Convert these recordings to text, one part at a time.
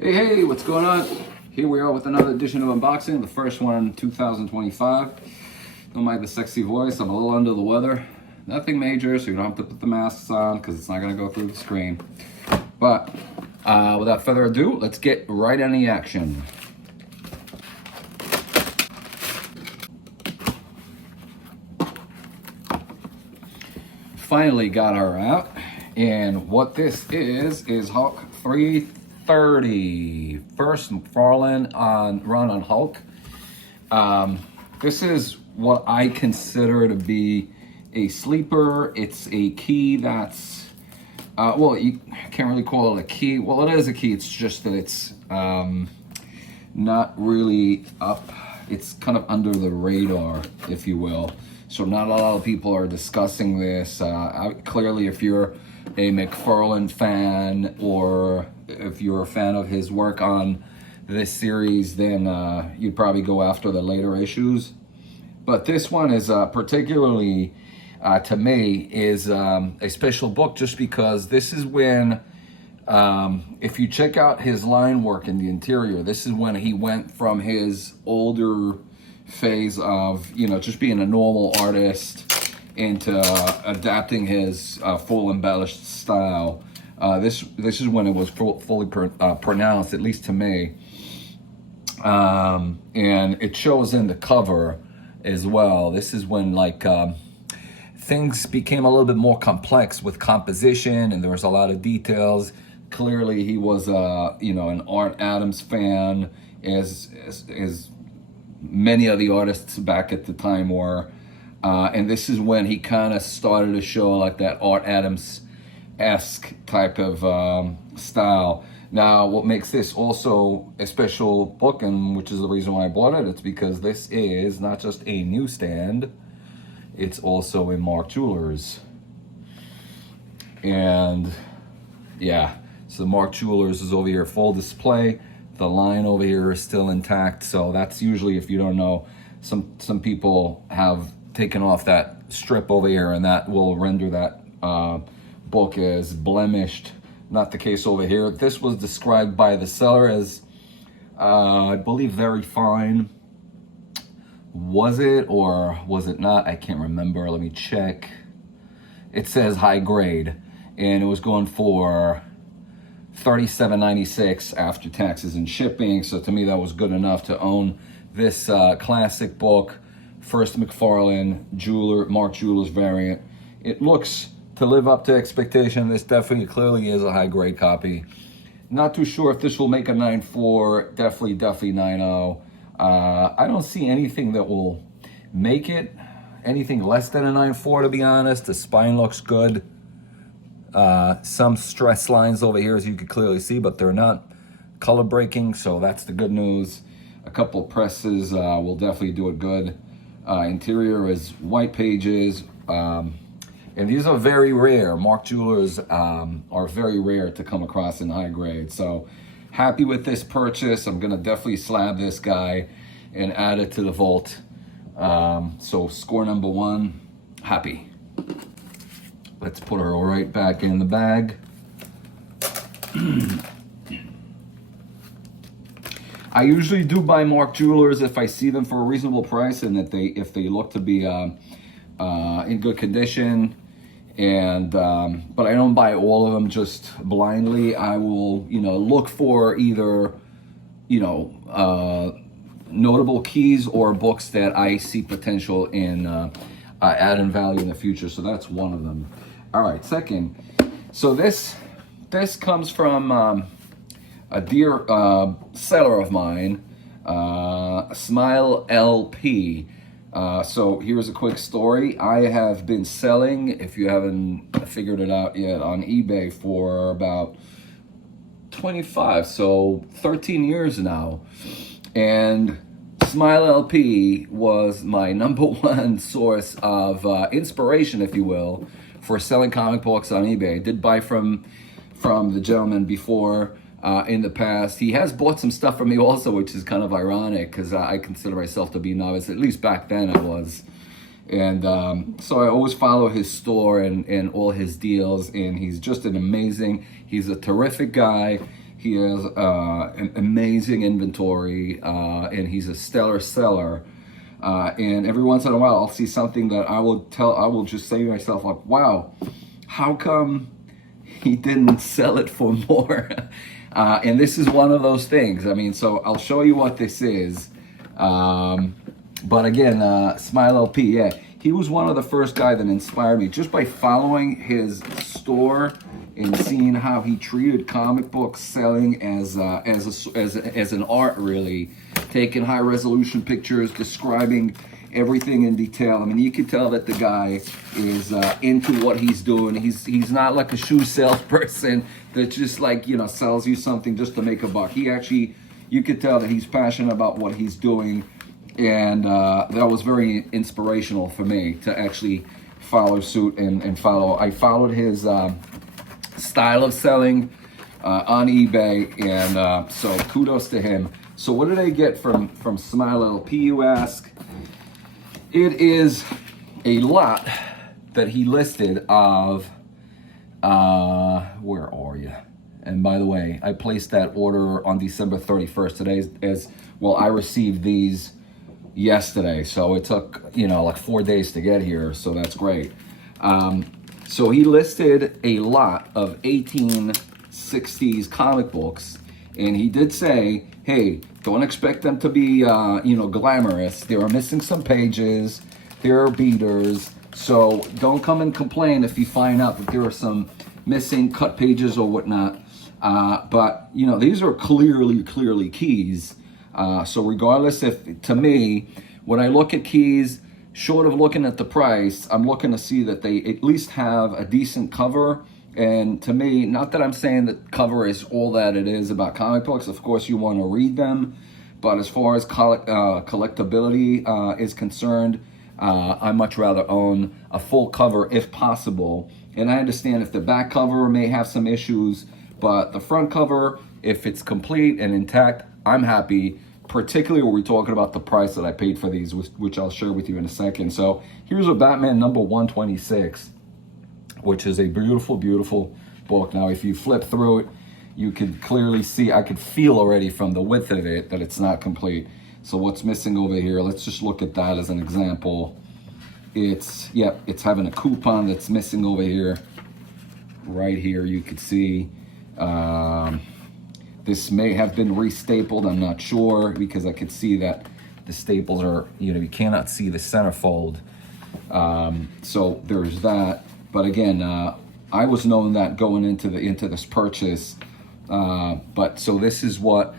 Hey, what's going on? Here we are with another edition of unboxing, the first one in 2025. Don't mind the sexy voice, I'm a little under the weather. Nothing major, so you don't have to put the masks on because it's not going to go through the screen. But without further ado, let's get right on the action. Finally got her out, and what this is Hulk 330, first McFarlane run on Hulk. This is what I consider to be a sleeper. It's a key that's well, you can't really call it a key. Well, it is a key, it's just that it's not really up. It's kind of under the radar, if you will. So not a lot of people are discussing this. Clearly, if you're a McFarlane fan or if you're a fan of his work on this series, then you'd probably go after the later issues. But this one is particularly, to me, is a special book just because this is when, if you check out his line work in the interior, this is when he went from his older phase of, just being a normal artist into adapting his full embellished style. This is when it was fully pronounced, at least to me. And it shows in the cover as well. This is when things became a little bit more complex with composition, and there was a lot of details. Clearly, he was an Art Adams fan, as many of the artists back at the time were. And this is when he kind of started to show like that Art Adams-esque type of style. Now, what makes this also a special book, and which is the reason why I bought it, it's because this is not just a newsstand, it's also in Mark Jewelers. And yeah, so Mark Jewelers is over here, full display. The line over here is still intact, so that's usually, if you don't know, some people have taken off that strip over here, and that will render that book as blemished. Not the case over here. This was described by the seller as, I believe, very fine. Was it or was it not? I can't remember. Let me check. It says high grade, and it was going for $37.96 after taxes and shipping. So to me, that was good enough to own this classic book, first McFarlane Mark Jewelers variant. It looks to live up to expectation. This definitely clearly is a high grade copy. Not too sure if this will make a 9.4. Definitely 9.0. I don't see anything that will make it anything less than a 9.4, to be honest. The spine looks good. Some stress lines over here, as you can clearly see, but they're not color breaking, so that's the good news. A couple presses will definitely do it good. Interior is white pages, and these are very rare. Mark Jewelers are very rare to come across in high grade, so happy with this purchase. I'm gonna definitely slab this guy and add it to the vault. So score number one, happy. Let's put her right back in the bag. I usually do buy Mark Jewelers if I see them for a reasonable price, and that if they look to be in good condition. And but I don't buy all of them just blindly. I will, look for either, notable keys or books that I see potential in adding value in the future. So that's one of them. All right, second. So this comes from a dear seller of mine, Smile LP. So here's a quick story. I have been selling, if you haven't figured it out yet, on eBay for about 13 years now. And Smile LP was my number one source of inspiration, if you will, for selling comic books on eBay. I did buy from the gentleman before in the past. He has bought some stuff from me also, which is kind of ironic because I consider myself to be a novice. At least back then I was. And so I always follow his store and all his deals, and he's just he's a terrific guy. He has an amazing inventory, and he's a stellar seller. And every once in a while, I'll see something that I will just say to myself, like, wow, how come he didn't sell it for more? And this is one of those things. I mean, so I'll show you what this is. But again, Smile LP, yeah, he was one of the first guys that inspired me just by following his store and seeing how he treated comic books selling as an art, really, taking high resolution pictures, describing everything in detail. I mean, you can tell that the guy is into what he's doing. He's not like a shoe salesperson that just, like, you know, sells you something just to make a buck. He actually, you could tell that he's passionate about what he's doing, and that was very inspirational for me to actually follow suit and follow. I followed his style of selling on eBay, and so kudos to him. So what did I get from Smile LP, you ask? It is a lot that he listed of, where are you? And by the way, I placed that order on December 31st. Today as well, I received these yesterday, so it took, you know, like 4 days to get here, so that's great. So he listed a lot of 1860s comic books, and he did say, hey, don't expect them to be, you know, glamorous. They are missing some pages. There are beaters. So don't come and complain if you find out that there are some missing cut pages or whatnot. But, you know, these are clearly keys. So regardless, if, to me, when I look at keys, short of looking at the price, I'm looking to see that they at least have a decent cover. And to me, not that I'm saying that cover is all that it is about comic books. Of course, you want to read them. But as far as collectability is concerned, I much rather own a full cover if possible. And I understand if the back cover may have some issues, but the front cover, if it's complete and intact, I'm happy. Particularly when we're talking about the price that I paid for these, which I'll share with you in a second. So here's a Batman number 126. Which is a beautiful book. Now, if you flip through it, you could clearly see, I could feel already from the width of it that it's not complete. So what's missing over here, let's just look at that as an example. It's having a coupon that's missing over here. Right here, you could see. This may have been restapled, I'm not sure, because I could see that the staples are, you know, you cannot see the centerfold. So there's that. But again, I was knowing that going into this purchase. But so this is what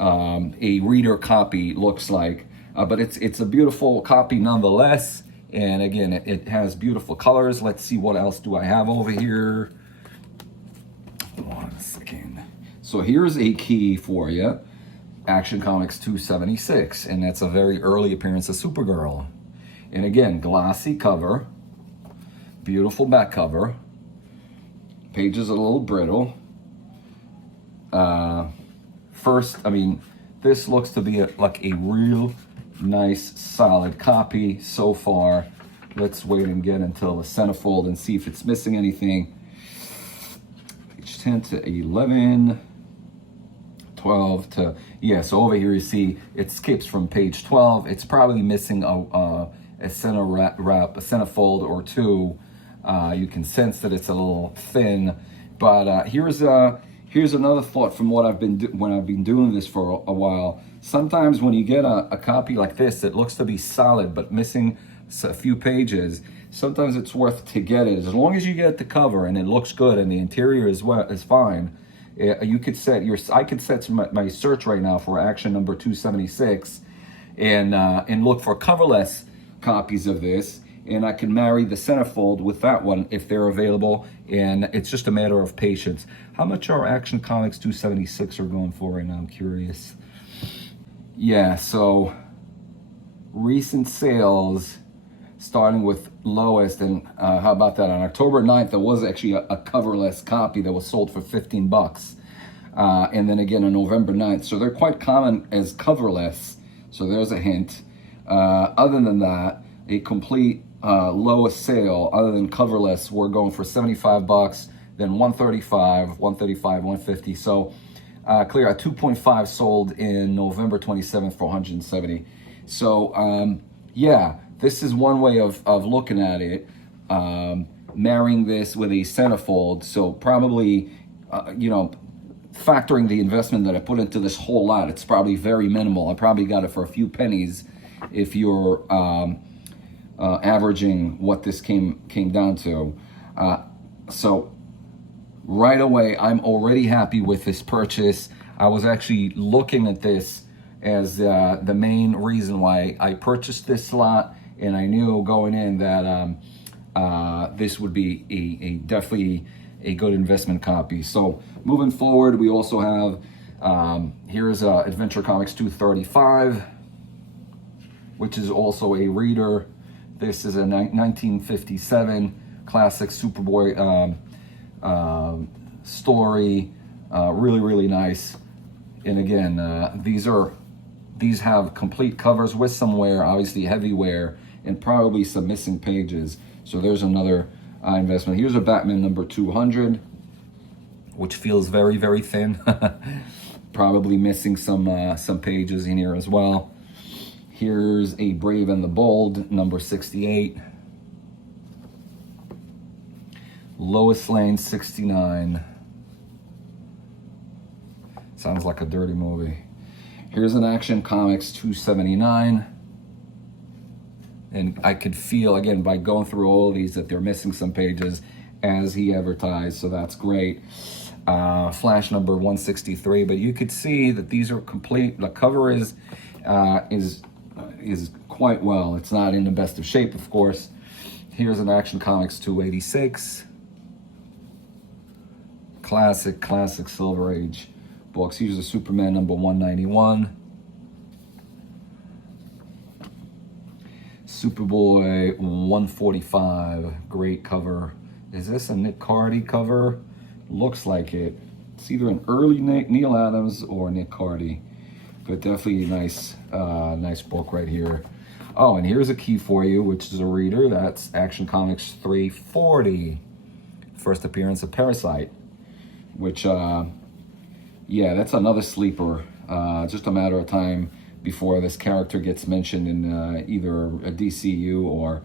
a reader copy looks like. But it's a beautiful copy nonetheless. And again, it has beautiful colors. Let's see, what else do I have over here? 1 second. So here's a key for you. Action Comics 276. And that's a very early appearance of Supergirl. And again, glossy cover. Beautiful back cover. Pages are a little brittle. First, I mean, this looks to be like a real nice, solid copy so far. Let's wait and get until the centerfold and see if it's missing anything. Page 10 to 11, 12 to, yeah, so over here you see it skips from page 12. It's probably missing a center wrap, a centerfold or two. You can sense that it's a little thin, but here's another thought from what I've been when I've been doing this for a while. Sometimes when you get a copy like this that looks to be solid but missing a few pages, sometimes it's worth to get it. As long as you get the cover and it looks good and the interior is fine, you could set I could set my search right now for Action number 276, and look for coverless copies of this. And I can marry the centerfold with that one if they're available, and it's just a matter of patience. How much are Action Comics 276 are going for right now? I'm curious. Yeah, so recent sales starting with lowest, and how about that? On October 9th, there was actually a coverless copy that was sold for 15 bucks. And then again on November 9th. So they're quite common as coverless. So there's a hint. Other than that, a complete lowest sale other than coverless, we're going for 75 bucks, then 135, 150. So clear at 2.5, sold in November 27th for 170. So yeah, this is one way of looking at it. Marrying this with a centerfold, so probably you know, factoring the investment that I put into this whole lot, it's probably very minimal. I probably got it for a few pennies if you're averaging what this came down to. So right away, I'm already happy with this purchase. I was actually looking at this as the main reason why I purchased this lot, and I knew going in that this would be a definitely a good investment copy. So moving forward, we also have here's Adventure Comics 235, which is also a reader. This is a 1957 classic Superboy story. Really nice. And again, these have complete covers with some wear, obviously heavy wear, and probably some missing pages. So there's another investment. Here's a Batman number 200, which feels very thin. Probably missing some pages in here as well. Here's a Brave and the Bold number 68. Lois Lane 69. Sounds like a dirty movie. Here's an Action Comics 279. And I could feel, again, by going through all of these, that they're missing some pages as he advertised, so that's great. Flash number 163, but you could see that these are complete. The cover is quite well. It's not in the best of shape, of course. Here's an Action Comics 286. Classic Silver Age books. Here's a Superman number 191. Superboy 145, great cover. Is this a Nick Cardy cover? Looks like it. It's either an early Neil Adams or Nick Cardy, but definitely a nice book right here. Oh, and here's a key for you, which is a reader. That's Action Comics 340, first appearance of Parasite, which, yeah, that's another sleeper. Just a matter of time before this character gets mentioned in either a DCU or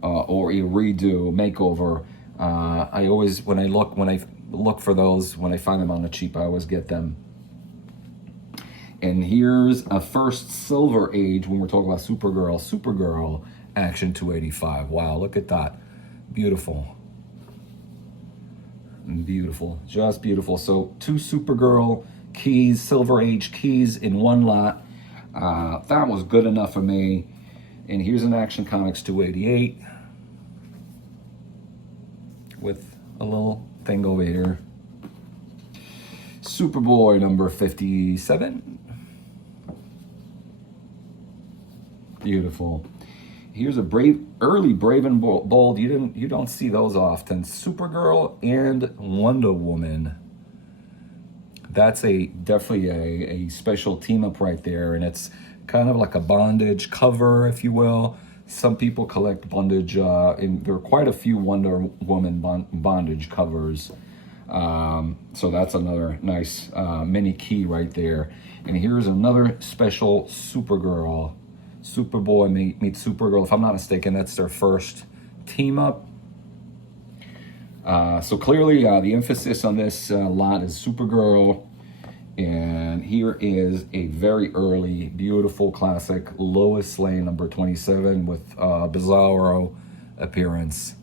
a redo, makeover. I always, when I look for those, when I find them on the cheap, I always get them. And here's a first Silver Age when we're talking about Supergirl Action 285. Wow, look at that. Beautiful. Just beautiful. So 2 Supergirl keys, Silver Age keys in one lot. That was good enough for me. And here's an Action Comics 288 with a little thing over here. Superboy number 57. Beautiful. Here's a early Brave and Bold. You don't see those often. Supergirl and Wonder Woman. That's definitely a special team up right there, and it's kind of like a bondage cover, if you will. Some people collect bondage, and there are quite a few Wonder Woman bondage covers. So that's another nice mini key right there. And here's another special Supergirl. Superboy meets Supergirl. If I'm not mistaken, that's their first team up. So clearly the emphasis on this lot is Supergirl. And here is a very early, beautiful classic Lois Lane number 27 with Bizarro appearance.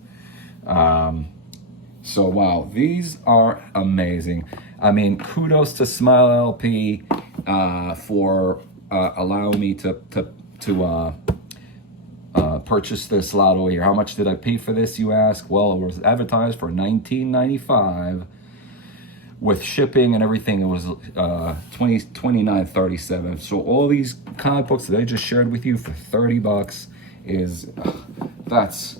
So wow, these are amazing. I mean, kudos to Smile LP for allowing me to purchase this lot over here. How much did I pay for this, you ask? Well, it was advertised for $19.95. With shipping and everything, it was $29.37. So all these comic books that I just shared with you for $30 is that's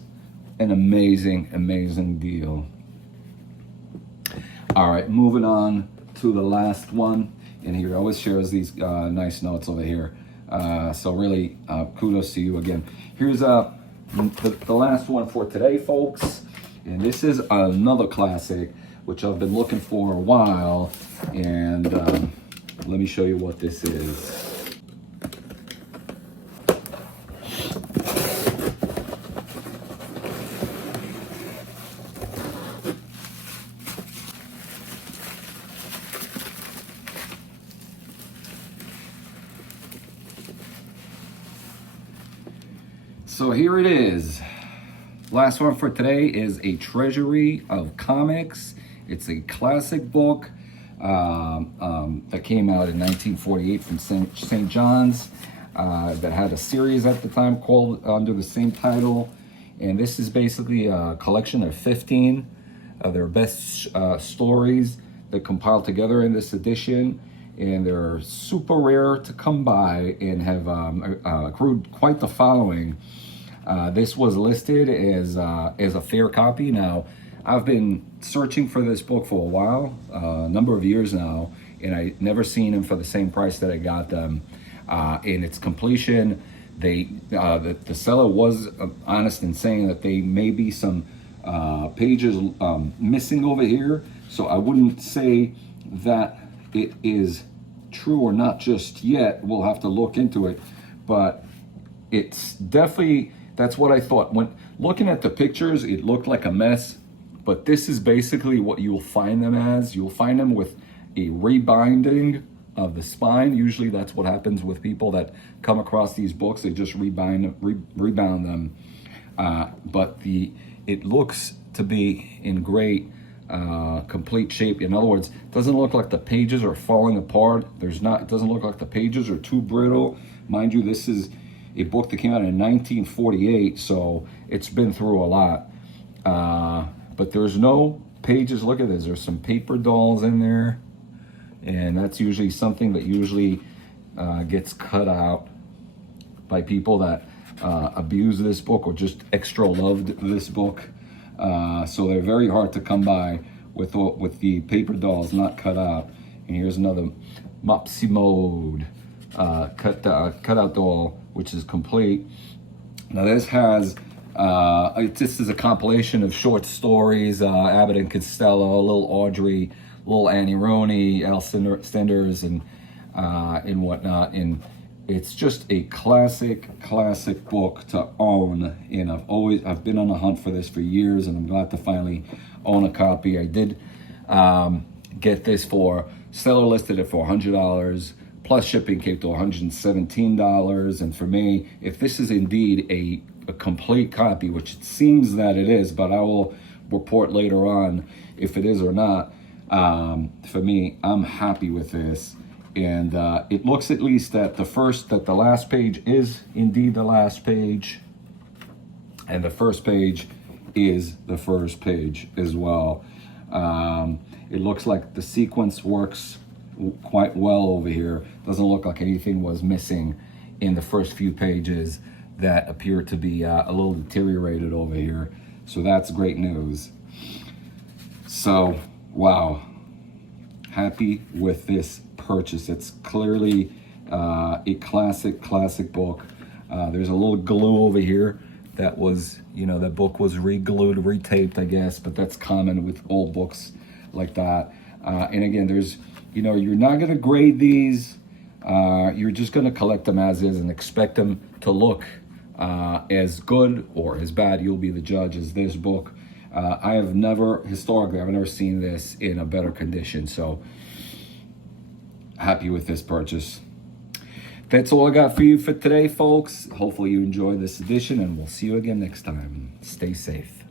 an amazing deal. All right, moving on to the last one. And he always shares these nice notes over here. So really, kudos to you again. Here's the last one for today, folks. And this is another classic, which I've been looking for a while. And let me show you what this is. So here it is. Last one for today is A Treasury of Comics. It's a classic book that came out in 1948 from St. John's that had a series at the time called under the same title. And this is basically a collection of 15 of their best stories that compiled together in this edition. And they're super rare to come by and have accrued quite the following. This was listed as a fair copy. Now, I've been searching for this book for a while, a number of years now, and I never seen them for the same price that I got them. In its completion, the seller was honest in saying that they may be some pages missing over here. So I wouldn't say that it is true or not just yet. We'll have to look into it, but it's definitely, that's what I thought. When looking at the pictures, it looked like a mess, but this is basically what you'll find them as. You'll find them with a rebinding of the spine. Usually that's what happens with people that come across these books. They just rebound them. But it looks to be in great complete shape. In other words, it doesn't look like the pages are falling apart. It doesn't look like the pages are too brittle. Mind you, this is a book that came out in 1948, so it's been through a lot. But there's no pages. Look at this. There's some paper dolls in there, and that's usually something that usually gets cut out by people that abuse this book or just extra loved this book. So they're very hard to come by with the paper dolls not cut out. And here's another Mopsy Mode cut out doll, which is complete. Now this has this is a compilation of short stories, Abbott and Costello, Little Audrey, Little Annie Roney, Al Cinders, and whatnot. And it's just a classic book to own. And I've been on the hunt for this for years, and I'm glad to finally own a copy. I did get this for seller listed at $400. Plus shipping came to $117. And for me, if this is indeed a complete copy, which it seems that it is, but I will report later on if it is or not. For me, I'm happy with this. And it looks at least that the last page is indeed the last page. And the first page is the first page as well. It looks like the sequence works quite well over here. Doesn't look like anything was missing in the first few pages that appear to be a little deteriorated over here. So that's great news. So, wow. Happy with this purchase. It's clearly a classic book. There's a little glue over here that was, that book was re-glued, retaped, I guess, but that's common with old books like that. And again, there's, you're not going to grade these. You're just going to collect them as is and expect them to look as good or as bad. You'll be the judge as this book. I've never seen this in a better condition. So happy with this purchase. That's all I got for you for today, folks. Hopefully you enjoyed this edition, and we'll see you again next time. Stay safe.